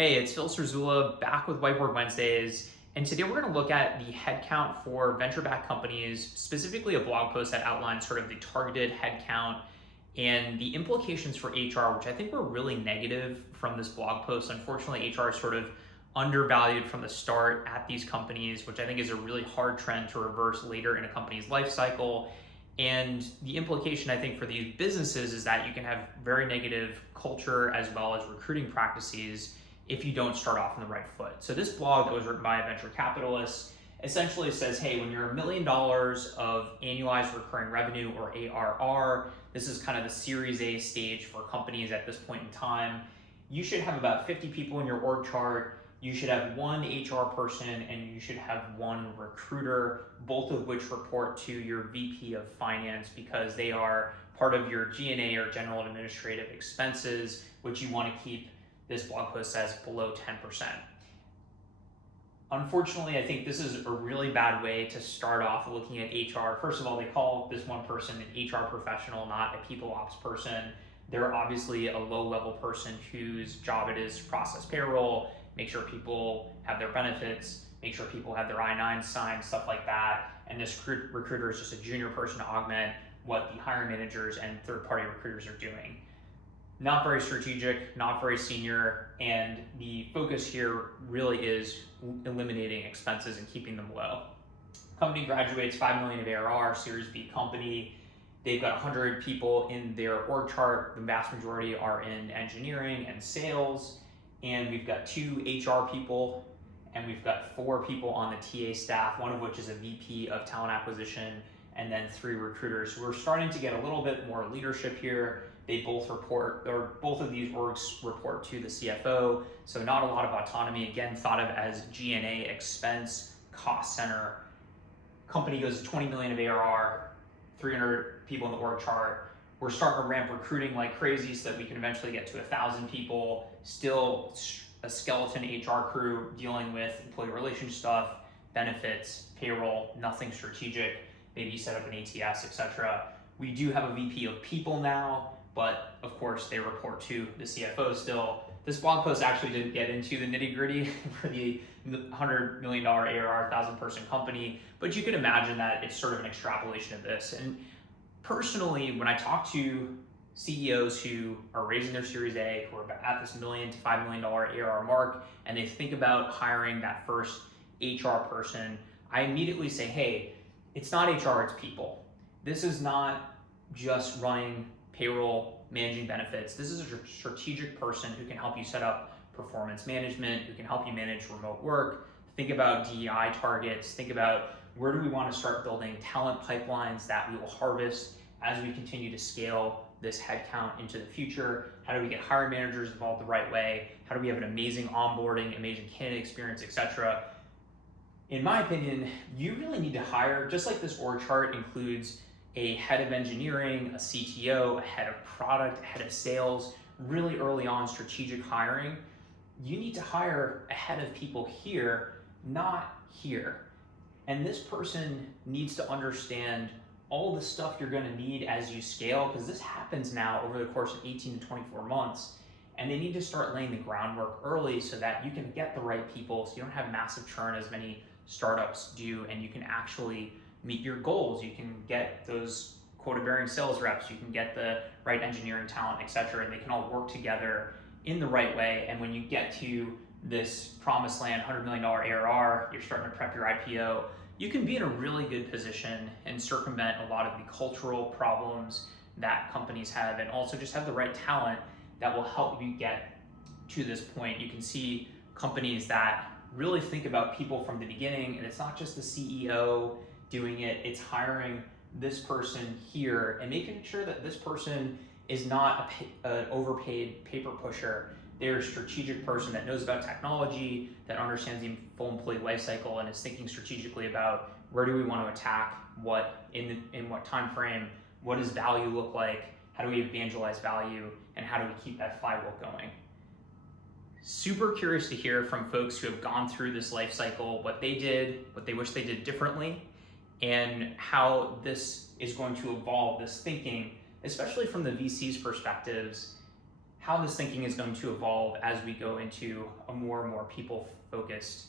Hey, it's Phil Cerzula back with Whiteboard Wednesdays. And today we're going to look at the headcount for venture-backed companies, specifically a blog post that outlines sort of the targeted headcount and the implications for HR, which I think were really negative from this blog post. Unfortunately, HR is sort of undervalued from the start at these companies, which I think is a really hard trend to reverse later in a company's life cycle. And the implication, I think, for these businesses is that you can have very negative culture as well as recruiting practices if you don't start off on the right foot. So this blog that was written by a venture capitalist essentially says, hey, when you're $1 million of annualized recurring revenue or ARR, this is kind of the Series A stage for companies at this point in time. You should have about 50 people in your org chart. You should have one HR person and you should have one recruiter, both of which report to your VP of finance because they are part of your G&A or general administrative expenses, which you want to keep, this blog post says, below 10%. Unfortunately, I think this is a really bad way to start off looking at HR. First of all, they call this one person an HR professional, not a people ops person. They're obviously a low-level person whose job it is to process payroll, make sure people have their benefits, make sure people have their I-9 signed, stuff like that. And this recruiter is just a junior person to augment what the hiring managers and third-party recruiters are doing. Not very strategic, not very senior, and the focus here really is eliminating expenses and keeping them low. Company graduates 5 million of ARR, Series B company. They've got 100 people in their org chart. The vast majority are in engineering and sales. And we've got 2 HR people, and we've got 4 people on the TA staff, one of which is a VP of talent acquisition, and then 3 recruiters. So we're starting to get a little bit more leadership here. They both report, or both of these orgs report to the CFO. So not a lot of autonomy. Again, thought of as G&A expense, cost center. Company goes to 20 million of ARR, 300 people in the org chart. We're starting to ramp recruiting like crazy so that we can eventually get to 1,000 people, still a skeleton HR crew dealing with employee relations stuff, benefits, payroll, nothing strategic, maybe set up an ATS, etc. We do have a VP of people now, but of course they report to the CFO still. This blog post actually didn't get into the nitty gritty for the $100 million ARR, 1,000 person company, but you can imagine that it's sort of an extrapolation of this. And personally, when I talk to CEOs who are raising their Series A, who are at this $1 million to $5 million ARR mark, and they think about hiring that first HR person, I immediately say, hey, it's not HR, it's people. This is not just running payroll, managing benefits. This is a strategic person who can help you set up performance management, who can help you manage remote work, think about DEI targets, think about where do we want to start building talent pipelines that we will harvest as we continue to scale this headcount into the future? How do we get hiring managers involved the right way? How do we have an amazing onboarding, amazing candidate experience, etc.? In my opinion, you really need to hire, just like this org chart includes a head of engineering, a CTO, a head of product, a head of sales, really early on strategic hiring. You need to hire a head of people here, not here. And this person needs to understand all the stuff you're going to need as you scale, because this happens now over the course of 18 to 24 months. And they need to start laying the groundwork early so that you can get the right people, so you don't have massive churn as many startups do, and you can actually meet your goals. You can get those quota-bearing sales reps, you can get the right engineering talent, etc., and they can all work together in the right way. And when you get to this promised land, $100 million ARR, you're starting to prep your IPO, you can be in a really good position and circumvent a lot of the cultural problems that companies have, and also just have the right talent that will help you get to this point. You can see companies that really think about people from the beginning, and it's not just the CEO doing it, it's hiring this person here and making sure that this person is not an overpaid paper pusher. They're a strategic person that knows about technology, that understands the full employee lifecycle, and is thinking strategically about where do we want to attack, what in what time frame, what does value look like, how do we evangelize value, and how do we keep that flywheel going. Super curious to hear from folks who have gone through this life cycle, what they did, what they wish they did differently, and how this is going to evolve, this thinking, especially from the VC's perspectives. How how this thinking is going to evolve as we go into a more and more people-focused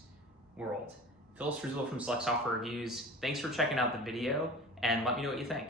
world. Phil Struzzo from Select Software Reviews. Thanks for checking out the video, and let me know what you think.